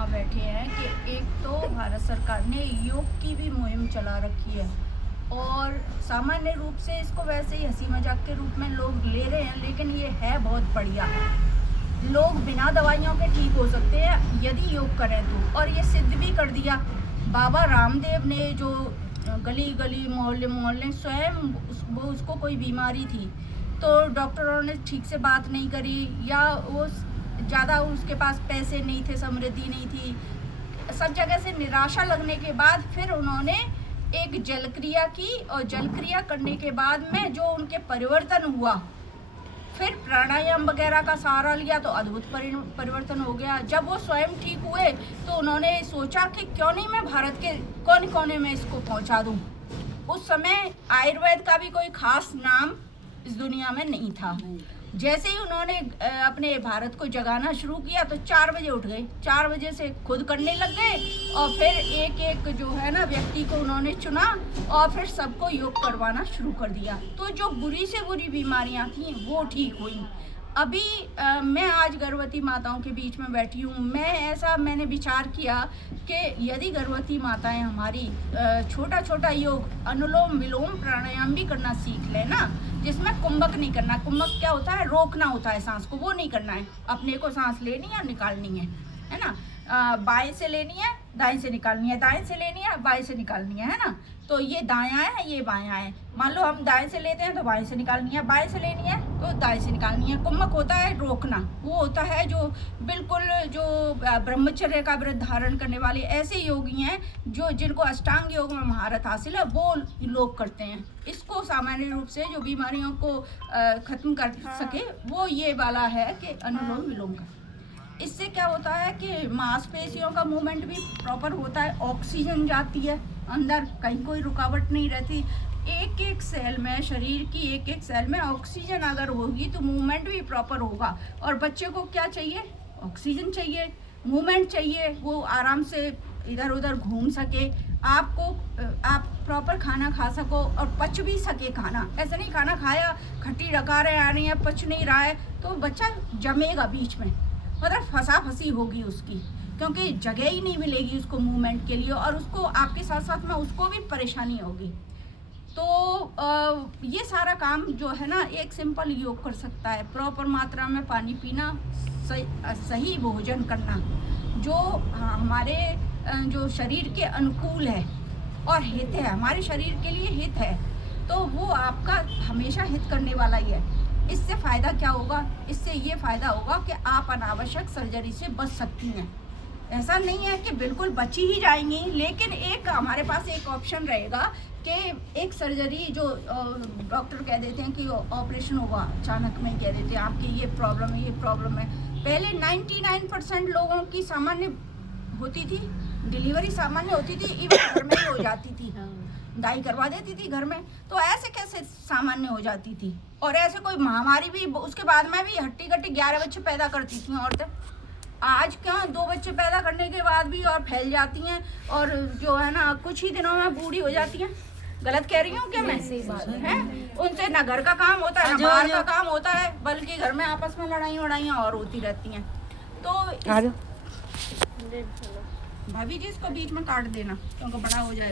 यहाँ बैठे हैं कि एक तो भारत सरकार ने योग की भी मुहिम चला रखी है और सामान्य रूप से इसको वैसे ही हंसी मजाक के रूप में लोग ले रहे हैं, लेकिन ये है बहुत बढ़िया। लोग बिना दवाइयों के ठीक हो सकते हैं यदि योग करें तो, और ये सिद्ध भी कर दिया। बाबा रामदेव ने जो गली गली मोहल्ले मोहल्ले स्वयं वो उसको कोई बीमारी थी तो डॉक्टरों ने ठीक से बात नहीं करी, या वो ज़्यादा उसके पास पैसे नहीं थे, समृद्धि नहीं थी, सब जगह से निराशा लगने के बाद फिर उन्होंने एक जल क्रिया की, और जल क्रिया करने के बाद में जो उनके परिवर्तन हुआ, फिर प्राणायाम वगैरह का सहारा लिया तो अद्भुत परिवर्तन हो गया। जब वो स्वयं ठीक हुए तो उन्होंने सोचा कि क्यों नहीं मैं भारत के कोने कोने में इसको पहुंचा दूं। उस समय आयुर्वेद का भी कोई खास नाम इस दुनिया में नहीं था। जैसे ही उन्होंने अपने भारत को जगाना शुरू किया तो 4 बजे उठ गए, 4 बजे से खुद करने लग गए, और फिर एक एक जो है ना व्यक्ति को उन्होंने चुना और फिर सबको योग करवाना शुरू कर दिया। तो जो बुरी से बुरी बीमारियां थी वो ठीक हुई। अभी मैं आज गर्भवती माताओं के बीच में बैठी हूँ। मैंने विचार किया कि यदि गर्भवती माताएं हमारी छोटा छोटा योग, अनुलोम विलोम प्राणायाम भी करना सीख लें ना, जिसमें कुंभक नहीं करना। कुंभक क्या होता है? रोकना होता है सांस को, वो नहीं करना है। अपने को सांस लेनी है, निकालनी है ना। बाएं से लेनी है, दाएं से निकालनी है, दाएं से लेनी है, बाएं से निकालनी है ना। तो ये दायां है, ये बायां है। मान लो हम दाएं से लेते हैं तो बाएं से निकालनी है, बाएं से लेनी है तो दाएं से निकालनी है। कुंभक होता है रोकना, वो होता है जो बिल्कुल जो ब्रह्मचर्य का व्रत धारण करने वाले ऐसे योगी हैं जो जिनको अष्टांग योग में महारत हासिल है, वो लोग करते हैं। इसको सामान्य रूप से जो बीमारियों को खत्म कर सके वो ये वाला है कि अनुलोम विलोम का। इससे क्या होता है कि मांसपेशियों का मूवमेंट भी प्रॉपर होता है, ऑक्सीजन जाती है अंदर, कहीं कोई रुकावट नहीं रहती। एक एक सेल में, शरीर की एक एक सेल में ऑक्सीजन अगर होगी तो मूवमेंट भी प्रॉपर होगा। और बच्चे को क्या चाहिए? ऑक्सीजन चाहिए, मूवमेंट चाहिए, वो आराम से इधर उधर घूम सके, आप प्रॉपर खाना खा सको और पच भी सके खाना। ऐसा नहीं खाना खाया, खट्टी डकारें आ रही हैं, पच नहीं रहा है तो बच्चा जमेगा बीच में, मतलब फंसा फंसी होगी उसकी, क्योंकि जगह ही नहीं मिलेगी उसको मूवमेंट के लिए, और उसको आपके साथ साथ में उसको भी परेशानी होगी। तो ये सारा काम जो है ना एक सिंपल योग कर सकता है। प्रॉपर मात्रा में पानी पीना, सही भोजन करना जो हमारे जो शरीर के अनुकूल है और हित है, हमारे शरीर के लिए हित है, तो वो आपका हमेशा हित करने वाला ही है। इससे फ़ायदा क्या होगा? इससे ये फ़ायदा होगा कि आप अनावश्यक सर्जरी से बच सकती हैं। ऐसा नहीं है कि बिल्कुल बची ही जाएंगी, लेकिन एक हमारे पास एक ऑप्शन रहेगा कि एक सर्जरी जो डॉक्टर कह देते हैं कि ऑपरेशन होगा, अचानक में कह देते हैं आपकी ये प्रॉब्लम है, ये प्रॉब्लम है। पहले 99% लोगों की सामान्य होती थी, डिलीवरी सामान्य होती थी, इवन घर में ही हो जाती थी, दाई करवा देती थी घर में। तो ऐसे कैसे सामान्य हो जाती थी? और ऐसे कोई महामारी भी उसके बाद में भी हट्टी कट्टी 11 बच्चे पैदा करती थी औरतें। आज क्या 2 बच्चे पैदा करने के बाद भी और फैल जाती हैं, और जो है ना कुछ ही दिनों में बूढ़ी हो जाती हैं। गलत कह रही हूँ क्या मैं? है उनसे ना घर का काम होता है, ना बाहर का काम होता है, बल्कि घर में आपस में लड़ाइयाँ और होती रहती हैं। तो भाभी जी इसको बीच में काट देना क्योंकि बड़ा हो जाएगा।